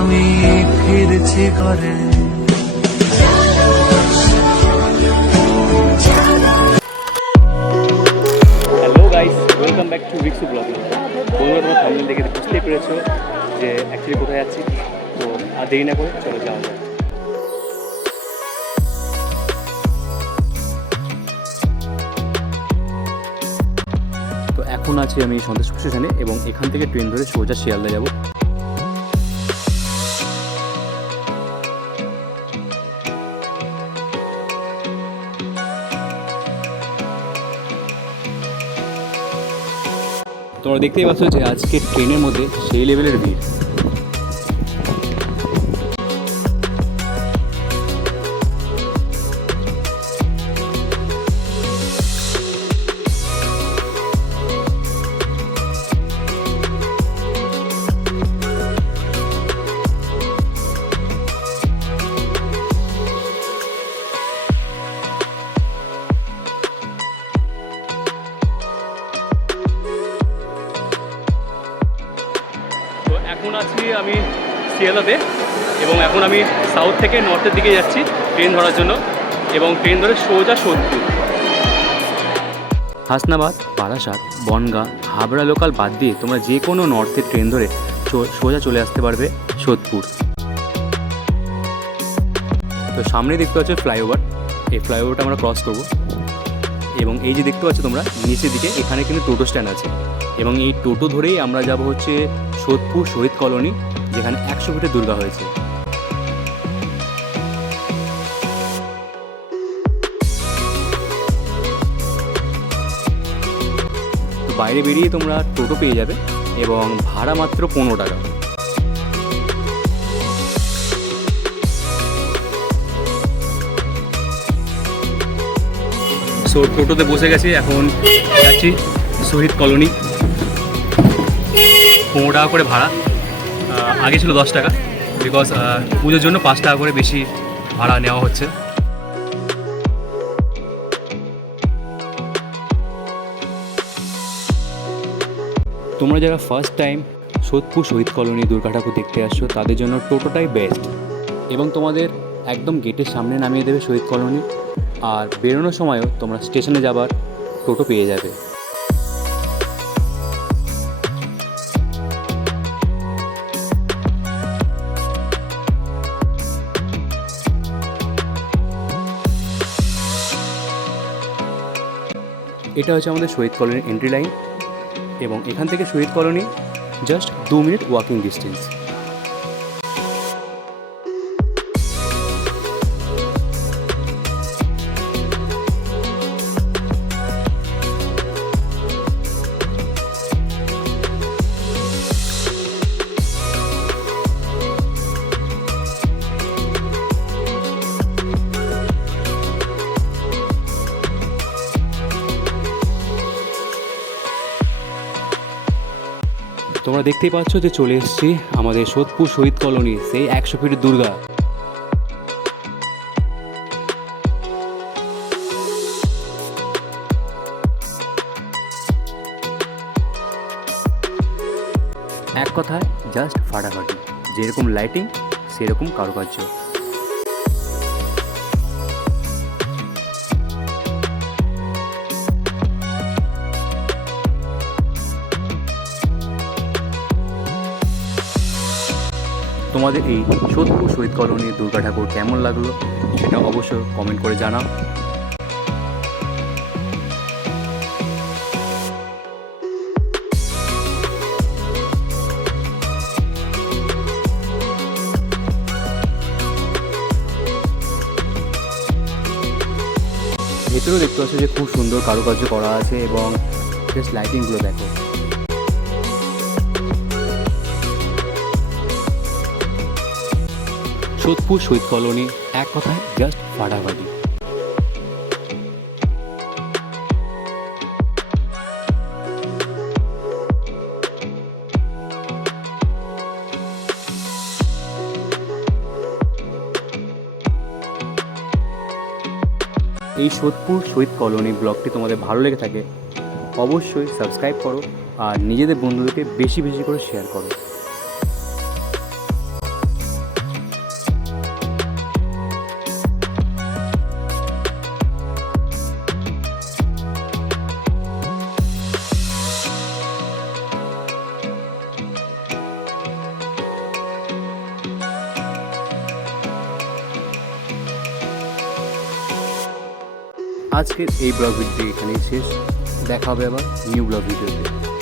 আমি ফিরছি ঘরে। Hello guys, welcome back to Riksu blog. বন্ধুরা, তোমরা থাম্বনেল দেখে বুঝতেই পেরেছো যে অ্যাকচুয়ালি কোথায় যাচ্ছি। তো আর দেরি না করে চলো যাওয়া যাক। তো এখন আছি আমি সন্তোষপুর স্টেশনে এবং এখান থেকে ট্রেন ধরে সোজা শিয়ালদা যাব। তোমরা দেখতেই পাচ্ছ যে আজকে ট্রেনের মধ্যে সেই লেভেলের ভিড়। এখন আছি আমি শিয়ালদাতে এবং এখন আমি সাউথ থেকে নর্থের দিকে যাচ্ছি ট্রেন ধরার জন্য এবং ট্রেন ধরে সোজা সোদপুর। হাসনাবাদ, বারাসাত, বনগাঁ, হাবড়া লোকাল বাদ দিয়ে তোমরা যে কোনো নর্থের ট্রেন ধরে সোজা চলে আসতে পারবে সোদপুর। তো সামনে দেখতে পাচ্ছ ফ্লাইওভার, এই ফ্লাইওভারটা আমরা ক্রস করব এবং এই যে দেখতে পাচ্ছ তোমরা নিচের দিকে এখানে কিন্তু টোটো স্ট্যান্ড আছে এবং এই টোটো ধরেই আমরা যাব হচ্ছে সোদপুর শহীদ কলোনি, যেখানে 100 ফিটের দুর্গা হয়েছে। তো বাইরে বেরিয়ে তোমরা টোটো পেয়ে যাবে এবং ভাড়া মাত্র 15 টাকা। সো টোটোতে বসে গেছি, এখন যাচ্ছি শহীদ কলোনি। 15 টাকা করে ভাড়া, আগে ছিল 10 টাকা, বিকজ পুজোর জন্য 5 টাকা করে বেশি ভাড়া নেওয়া হচ্ছে। তোমরা যারা ফার্স্ট টাইম সোদপুর শহীদ কলোনি দুর্গা ঠাকুর দেখতে আসছো তাদের জন্য টোটোটাই বেস্ট এবং তোমাদের একদম গেটের সামনে নামিয়ে দেবে শহীদ কলোনি, আর বেরোনোর সময়ও তোমরা স্টেশনে যাবার টোটো পেয়ে যাবে। এটা হচ্ছে আমাদের শহীদ কলোনির এন্ট্রি লাইন এবং এখান থেকে Shahid colony just 2 minute walking distance. তোমরা দেখতেই পাচ্ছ যে চলে এসেছি আমাদের সোদপুর শহীদ কলোনি, সেই 100 ফিটের দুর্গা। এক কথায় জাস্ট ফাটাফাটি, যেরকম লাইটিং সেরকম কারুকার্য। তোমাদের এই সোদপুর শহীদ কলোনির দুর্গা ঠাকুর কেমন লাগলো সেটা অবশ্যই কমেন্ট করে জানাও। ভেতরেও দেখতে পাচ্ছ যে খুব সুন্দর কারুকার্য করা আছে এবং জাস্ট লাইটিংগুলো দেখো। সোদপুর শহীদ কলোনি এক কথায় জাস্ট ফাটাফাটি। এই সোদপুর শহীদ কলোনি ব্লগটি তোমাদের ভালো লেগে থাকে অবশ্যই সাবস্ক্রাইব করো আর নিজেদের বন্ধুদেরকে বেশি বেশি করে শেয়ার করো। আজকের এই ব্লগ ভিডিওটি এখানেই শেষ। দেখা হবে আবার নিউ ব্লগ ভিডিওতে।